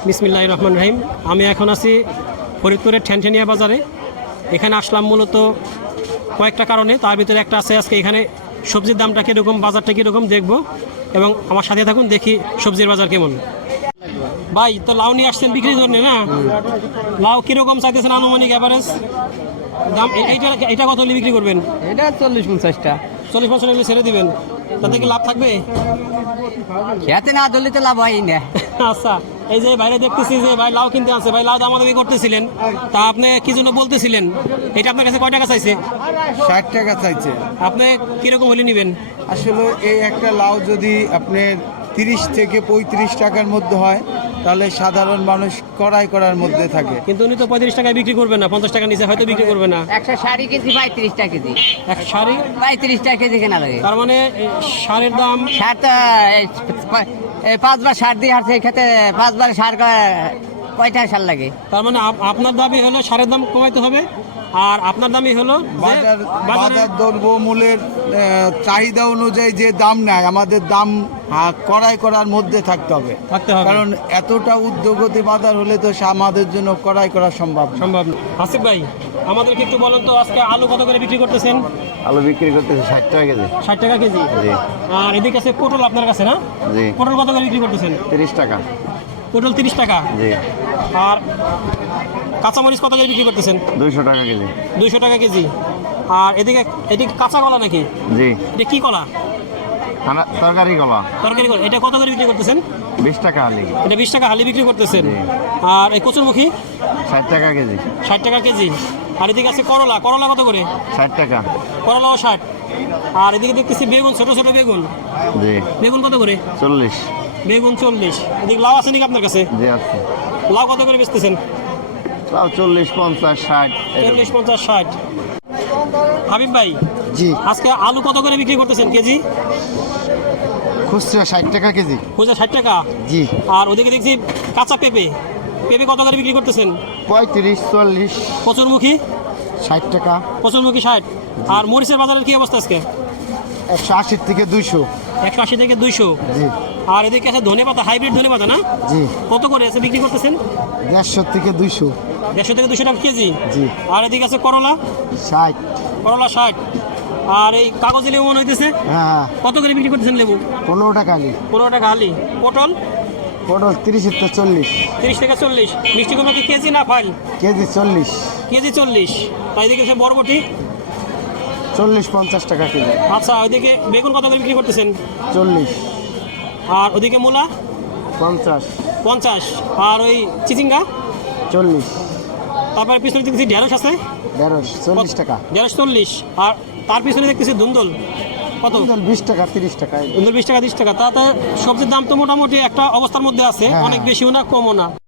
বিসমিল্লাহির রহমানির রহিম। আমি এখন আছি ফরিদপুরের ঠ্যানঠ্যানিয়া বাজারে। এখানে আসলাম মূলত কয়েকটা কারণে, তার ভিতরে একটা আছে আজকে এখানে সবজির দামটা কীরকম, বাজারটা কীরকম দেখব, এবং আমার সাথে থাকুন, দেখি সবজির বাজার কেমন। ভাই তো লাউ নিয়ে আসছেন বিক্রির জন্য না? লাউ কীরকম চাইতেছেন আনুমানিক অ্যাভারেজ দাম? এইটা কত হলে বিক্রি করবেন? এটা 40-50টা। 40-50 হলে ছেড়ে দিবেন, তাতে কি লাভ থাকবে? খেতে না ধরলে তো লাভ হয় না। আচ্ছা, এই যে বাইরে দেখতেছি যে ভাই লাউ কিনতে আছে, ভাই লাউ দামাদামি করতেছিলেন, তা আপনি কি জন্য বলতেছিলেন? এটা আপনার কাছে কয় টাকা চাইছে? 60 টাকা চাইছে। আপনি কিরকম হলে নেবেন? আসলে এই একটা লাউ যদি আপনার 30 থেকে 35 টাকার মধ্যে হয় তাহলে সাধারণ মানুষ কড়াই করার মধ্যে থাকে। কিন্তু উনি তো 35 টাকায় বিক্রি করবে না, 50 টাকা নিচে হয়তো বিক্রি করবে না। 160 কেজি 35 টাকা কেজি। এক শাড়ি 35 টাকা কেজি কেনা লাগে। তার মানে শাড়ির দাম 5 বার সার দিয়ে হারছে, খেতে 5 বার সার কয়টা সার লাগে? তার মানে আপনার দামই হলো সারের দাম কমাইতে হবে, আর আপনার দামই হলো বাজার দ্রব্য মূল্যের চাহিদা অনুযায়ী যে দাম নেয় আমাদের দাম কড়াই করার মধ্যে থাকতে হবে, কারণ এতটা উদ্যোগতি বাজার হলে তো আমাদের জন্য কড়াই করা সম্ভব না। আসিফ ভাই, আমাদেরকে একটু বলেন তো আজকে আলু কত করে বিক্রি করতেছেন? আলু বিক্রি করতেছে 60 টাকা কেজি। 60 টাকা কেজি। আর এদিকে আছে পটল আপনার কাছে না? জি। পটল কত করে বিক্রি করতেছেন? 30 টাকা। পটল 30 টাকা। জি। আর কাঁচামরিচ কত করে বিক্রি করতেছেন? 200 টাকা কেজি। 200 টাকা কেজি। আর এদিকে কাঁচা কলা নাকি? জি। এটা কি কলা? তরকারি কলা। তরকারি কলা। এটা কত করে বিক্রি করতেছেন? 20 টাকা হালি। এটা 20 টাকা হালি বিক্রি করতেছেন। জি। আর এই কচুরমুখী 60 টাকা কেজি। 60 টাকা কেজি। আর এদিকে আছে করলা। করলা কত করে? 60 টাকা। করলাও 60। আর এদিকে দেখতেছি বেগুন, ছোট ছোট বেগুন। জি। বেগুন কত করে? 40। বেগুন 40। এদিকে লাউ আছে নাকি আপনার কাছে? জি আছে। লাউ কত করে বেচতেছেন? লাউ 40, 50, 60। 40, 50, 60। হাবিব ভাই, জি। আজকে আলু কত করে বিক্রি করতেছেন কেজি? খুচরা 60 টাকা কেজি। খুচরা 60 টাকা। জি। আর ওদিকে দেখছি কাঁচা পেঁপে। পেঁপে কত করে বিক্রি করতেছেন? 35, 40, কচুরমুখী 60 টাকা। কচুরমুখী 60। আর মরিচের বাজারের কি অবস্থা আজকে? 180 থেকে 200। 180 থেকে 200। জি। আর এদিকে আছে ধনেপাতা, হাইব্রিড ধনেপাতা না? জি। কত করে আছে বিক্রি করতেছেন? 150 থেকে 200। 150 থেকে 200 টাকা কেজি। জি। আর এদিকে আছে করলা। 60। করলা 60। আর এই কাগজি লেবু মনে হইতেছে, হ্যাঁ। কত করে বিক্রি করতেছেন লেবু? 15 টাকা আলি। 15 টাকা হালি। পটল পটল 30 থেকে 40। 30 থেকে 40। মিষ্টি কুমড়া কি কেজি না ফাইল? কেজি 40। কেজি 40। তাই এদিকে আছে বরবটি 40-50 টাকা কেজি। আচ্ছা, ওইদিকে বেগুন কত করে বিক্রি করতেছেন? 40। আর ওদিকে মূলা 50। 50। আর ওই চিচিঙ্গা 40। তারপরে পিছনে দেখতেছি ঢেঁড়স আছে 40 টাকা। ঢেঁড়স 40। আর তার পিছনে দেখতেছি ধুন্দল কত? 20 টাকা 30 টাকা। ধুন্দল 20 টাকা 30 টাকা। তাতে সবজির দাম তো মোটামুটি একটা অবস্থার মধ্যে আছে, হ্যাঁ। অনেক বেশিও না কমও না।